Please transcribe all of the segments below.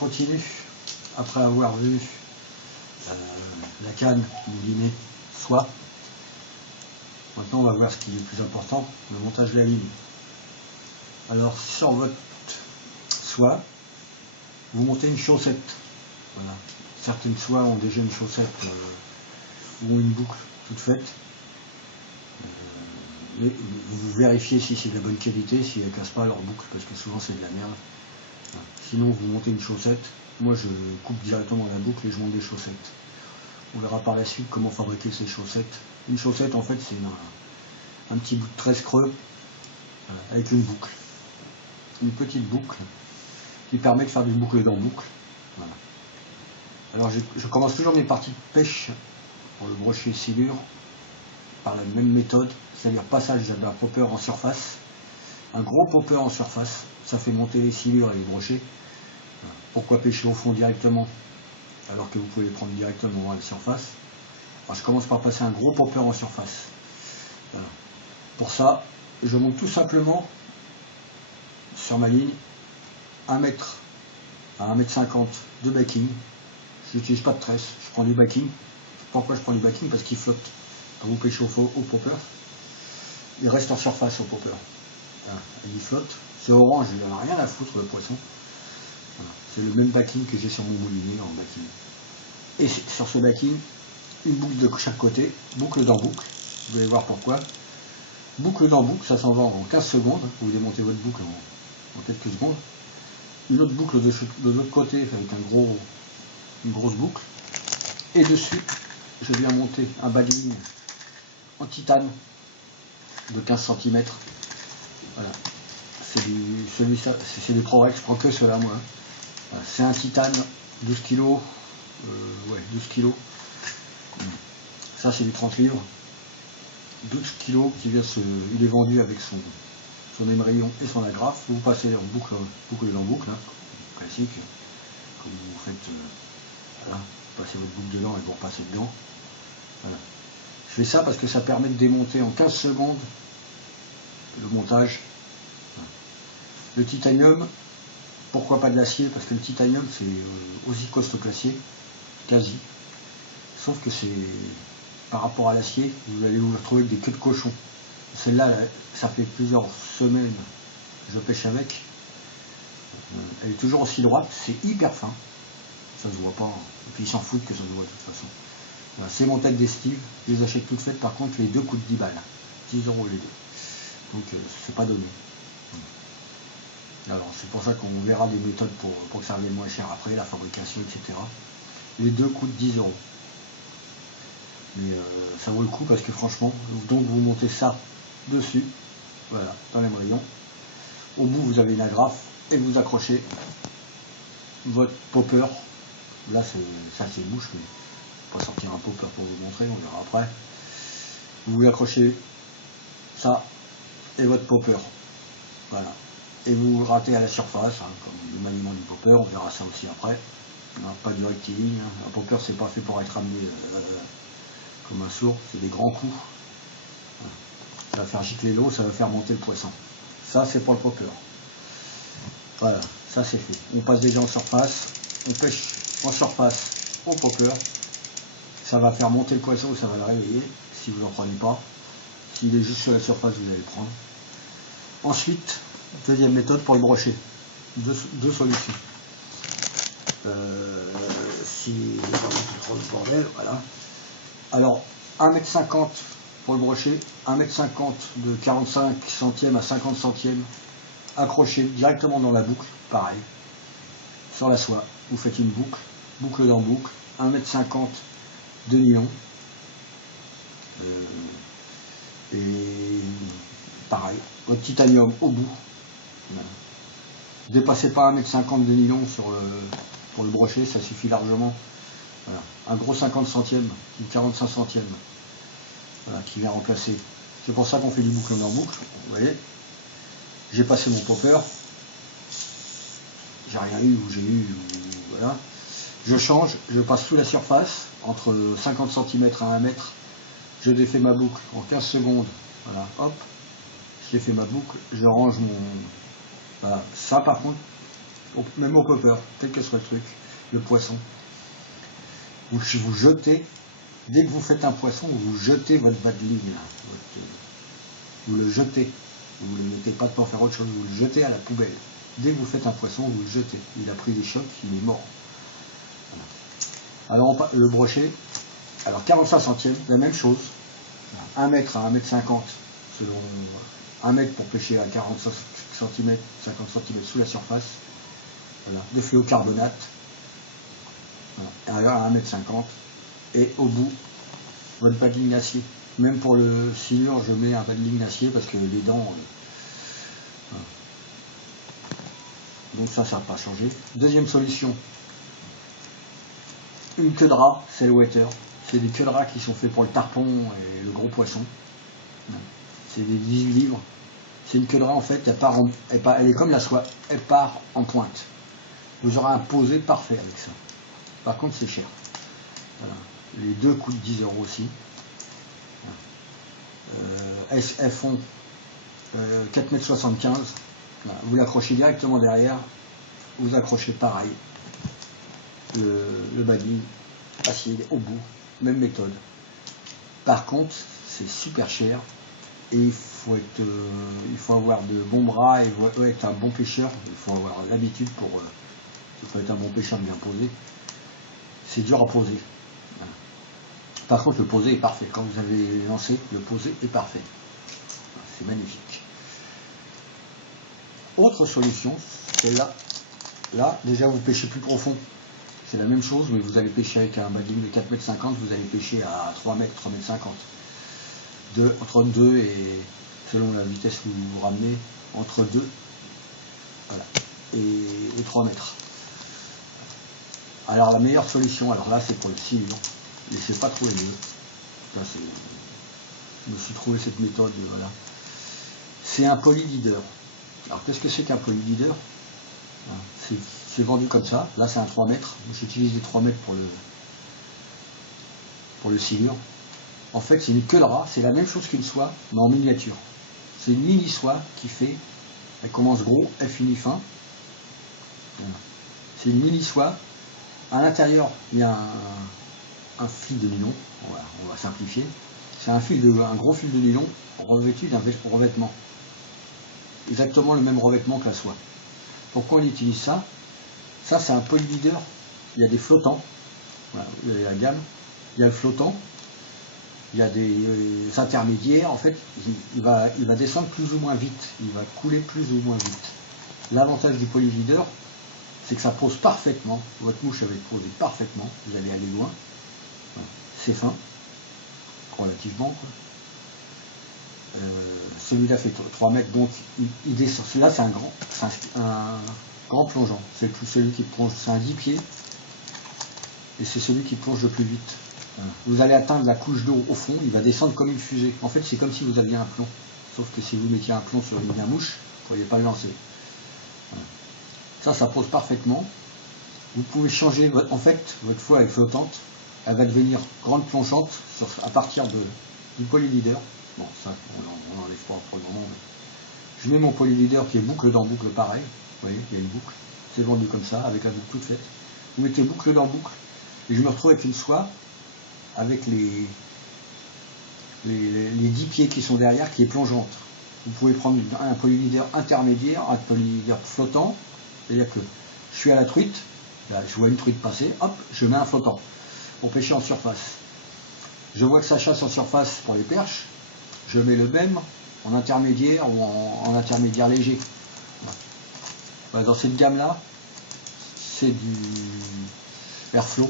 continue, après avoir vu la canne moulinée soie. Maintenant on va voir ce qui est le plus important, le montage de la ligne. Alors sur votre soie, vous montez une chaussette. Voilà. Certaines soies ont déjà une chaussette ou une boucle toute faite. Mais vous vérifiez si c'est de la bonne qualité, si elles ne cassent pas leur boucle, parce que souvent c'est de la merde. Voilà. Sinon vous montez une chaussette. Moi je coupe directement la boucle et je monte des chaussettes. On verra par la suite comment fabriquer ces chaussettes. Une chaussette en fait c'est un petit bout de tresse creux avec une boucle. Une petite boucle qui permet de faire des boucles dans boucle. Voilà. Alors je commence toujours mes parties de pêche pour le brochet silure par la même méthode, c'est-à-dire passage d'un popper en surface. Un gros popper en surface, ça fait monter les silures et les brochets. Pourquoi pêcher au fond directement alors que vous pouvez les prendre directement à la surface? Alors je commence par passer un gros popper en surface. Voilà. Pour ça, je monte tout simplement sur ma ligne 1 mètre à 1,50 m de backing. Je n'utilise pas de tresse, je prends du backing. Pourquoi je prends du backing? Parce qu'il flotte. Quand vous pêchez au popper, il reste en surface au popper. Voilà. Il flotte. C'est orange, il n'en a rien à foutre le poisson. Voilà. C'est le même backing que j'ai sur mon moulinet en backing. Et sur ce backing, une boucle de chaque côté, boucle dans boucle. Vous allez voir pourquoi. Boucle dans boucle, ça s'en va en 15 secondes. Vous démontez votre boucle en quelques secondes. Une autre boucle de l'autre côté avec une grosse boucle. Et dessus, je viens monter un bas de ligne en titane de 15 cm. Voilà. C'est des ProRex, je prends que ceux-là moi. Voilà. C'est un titane 12 kg. Ouais, 12 kg. Ça c'est du 30 livres. 12 kg qui vient il est vendu avec son émerillon et son agrafe. Vous passez en boucle dans boucle, hein, classique. Quand vous faites, voilà, vous passez votre boucle dedans et vous repassez dedans. Voilà. Je fais ça parce que ça permet de démonter en 15 secondes le montage. Le titanium, pourquoi pas de l'acier? Parce que le titanium c'est aussi costaud que l'acier, quasi. Sauf que c'est par rapport à l'acier, vous allez vous retrouver avec des queues de cochon. Celle-là, ça fait plusieurs semaines que je pêche avec. Elle est toujours aussi droite, c'est hyper fin. Ça se voit pas. Et puis ils s'en foutent que ça se voit de toute façon. Voilà, c'est mon tête d'estive, je les achète toutes faites. Par contre, les deux coûtent 10 balles. 10 € les deux. Donc c'est pas donné. Alors c'est pour ça qu'on verra des méthodes pour que ça revienne moins cher après, la fabrication, etc. Les deux coûtent 10 €. Mais ça vaut le coup parce que franchement, donc vous montez ça dessus, voilà, dans l'émerillon. Au bout vous avez une agrafe et vous accrochez votre popper. Là ça c'est une bouche, mais je vais pas sortir un popper pour vous montrer, on verra après. Vous accrochez ça et votre popper. Voilà. Et vous ratez à la surface, hein, comme le maniement du popper, on verra ça aussi après. Non, pas du rectiligne, hein. Un popper c'est pas fait pour être amené comme un sourd, c'est des grands coups. Ça va faire gicler l'eau, ça va faire monter le poisson. Ça c'est pour le popper. Voilà, ça c'est fait. On passe déjà en surface, on pêche en surface au popper. Ça va faire monter le poisson, ça va le réveiller, si vous n'en prenez pas. S'il est juste sur la surface, vous allez le prendre. Ensuite, deuxième méthode pour le brochet. Deux solutions. Si je vais pas mettre trop le bordel, voilà. Alors, 1,50 m pour le brochet, 1,50 m de 45 centièmes à 50 centièmes, accroché directement dans la boucle, pareil, sur la soie. Vous faites une boucle, boucle dans boucle, 1,50 m de nylon. Et pareil, votre titanium au bout. Voilà. Dépassez pas 1,50 m de nylon pour le brochet, ça suffit largement. Voilà. Un gros 50 centièmes ou 45 centièmes, voilà, qui vient remplacer. C'est pour ça qu'on fait du boucle dans boucle. Vous voyez, j'ai passé mon popper, j'ai rien eu ou j'ai eu, voilà. Je change, je passe sous la surface, entre 50 cm à 1 mètre. Je défais ma boucle en 15 secondes. Voilà, hop, j'ai fait ma boucle, je range mon. Voilà, ça par contre, même au popper, quel que soit le truc, le poisson. Vous jetez, dès que vous faites un poisson, vous jetez votre bas de ligne, vous le jetez, vous ne le mettez pas pour faire autre chose, vous le jetez à la poubelle. Dès que vous faites un poisson, vous le jetez. Il a pris des chocs, il est mort. Voilà. Alors le brochet, alors 45 centièmes, la même chose, 1 mètre à 1 mètre 50, selon 1 mètre pour pêcher à 45 cm, 50 cm sous la surface, voilà, de fluocarbonate, voilà, à 1 mètre 50, et au bout, votre bas de ligne d'acier. Même pour le silure, je mets un bas de ligne d'acier parce que les dents, voilà. Donc ça n'a pas changé. Deuxième solution, une queue de rat, c'est le water. C'est des queues de rat qui sont faits pour le tarpon et le gros poisson. C'est des 18 livres. C'est une queue de rat en fait, elle est comme la soie, elle part en pointe. Vous aurez un posé parfait avec ça. Par contre c'est cher. Voilà. Les deux coûtent 10 € aussi. Elles font 4,75 m. Voilà. Vous l'accrochez directement derrière, vous accrochez pareil. Le bas de ligne, acier au bout, même méthode. Par contre, c'est super cher et il faut avoir de bons bras et être un bon pêcheur. Il faut avoir l'habitude il faut être un bon pêcheur bien posé. C'est dur à poser. Voilà. Par contre, le posé est parfait. Quand vous avez lancé, le posé est parfait. C'est magnifique. Autre solution, celle-là. Là, déjà, vous pêchez plus profond. C'est la même chose, mais vous allez pêcher avec un bas de ligne de 4,50 m, vous allez pêcher à 3 mètres, 3,50 m. Entre 2 et, selon la vitesse que vous ramenez, entre 2 voilà, et 3 mètres. Alors la meilleure solution, alors là c'est pour le silure, mais je ne sais pas trouver mieux. Ça, je me suis trouvé cette méthode, voilà. C'est un polyleader. Alors qu'est-ce que c'est qu'un polyleader? C'est vendu comme ça. Là c'est un 3 mètres. J'utilise des 3 mètres pour le silure. En fait c'est une queue de rat, c'est la même chose qu'une soie, mais en miniature. C'est une mini soie qui fait, elle commence gros, elle finit fin. Voilà. C'est une mini soie. À l'intérieur il y a un fil de nylon. On va simplifier. C'est un gros fil de nylon revêtu d'un revêtement. Exactement le même revêtement que la soie. Pourquoi on utilise ça? Ça c'est un polyleader, il y a des flottants, voilà, il y a la gamme, il y a le flottant, il y a des intermédiaires, en fait il va descendre plus ou moins vite, il va couler plus ou moins vite. L'avantage du polyleader, c'est que ça pose parfaitement, votre mouche va être posée parfaitement, vous allez aller loin, voilà. C'est fin, relativement, quoi. Celui-là fait 3 mètres, donc il descend. Celui-là c'est un grand plongeant. C'est celui qui plonge, c'est un 10 pieds et c'est celui qui plonge le plus vite. Voilà. Vous allez atteindre la couche d'eau au fond, il va descendre comme une fusée. En fait c'est comme si vous aviez un plomb, sauf que si vous mettiez un plomb sur une mouche, vous ne pourriez pas le lancer. Voilà. Ça pose parfaitement. Vous pouvez changer, en fait votre foie est flottante, elle va devenir grande plongeante à partir du polyleader. Bon, ça, on n'enlève pas pour le moment. Mais je mets mon polyleader qui est boucle dans boucle pareil. Vous voyez, il y a une boucle. C'est vendu comme ça, avec la boucle toute faite. Vous mettez boucle dans boucle. Et je me retrouve avec une soie, avec les 10 pieds qui sont derrière, qui est plongeante. Vous pouvez prendre un polyleader intermédiaire, un polyleader flottant. C'est-à-dire que je suis à la truite, là, je vois une truite passer, hop, je mets un flottant pour pêcher en surface. Je vois que ça chasse en surface pour les perches. Je mets le même en intermédiaire ou en intermédiaire léger. Voilà. Dans cette gamme-là, c'est du Airflow.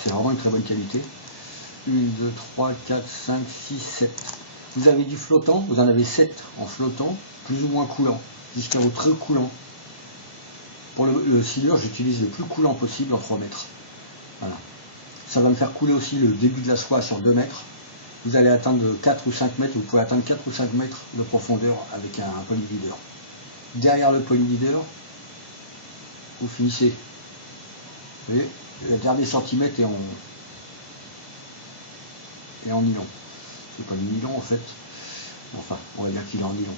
C'est vraiment une très bonne qualité. 1, 2, 3, 4, 5, 6, 7. Vous avez du flottant, vous en avez 7 en flottant, plus ou moins coulant, jusqu'à au très coulant. Pour le silure, j'utilise le plus coulant possible en 3 mètres. Voilà. Ça va me faire couler aussi le début de la soie sur 2 mètres. Vous allez atteindre 4 ou 5 mètres, vous pouvez atteindre 4 ou 5 mètres de profondeur avec un polyleader. Derrière le polyleader, vous finissez. Vous voyez, le dernier centimètre est en nylon. C'est pas du nylon en fait. Enfin, on va dire qu'il est en nylon.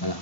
Voilà.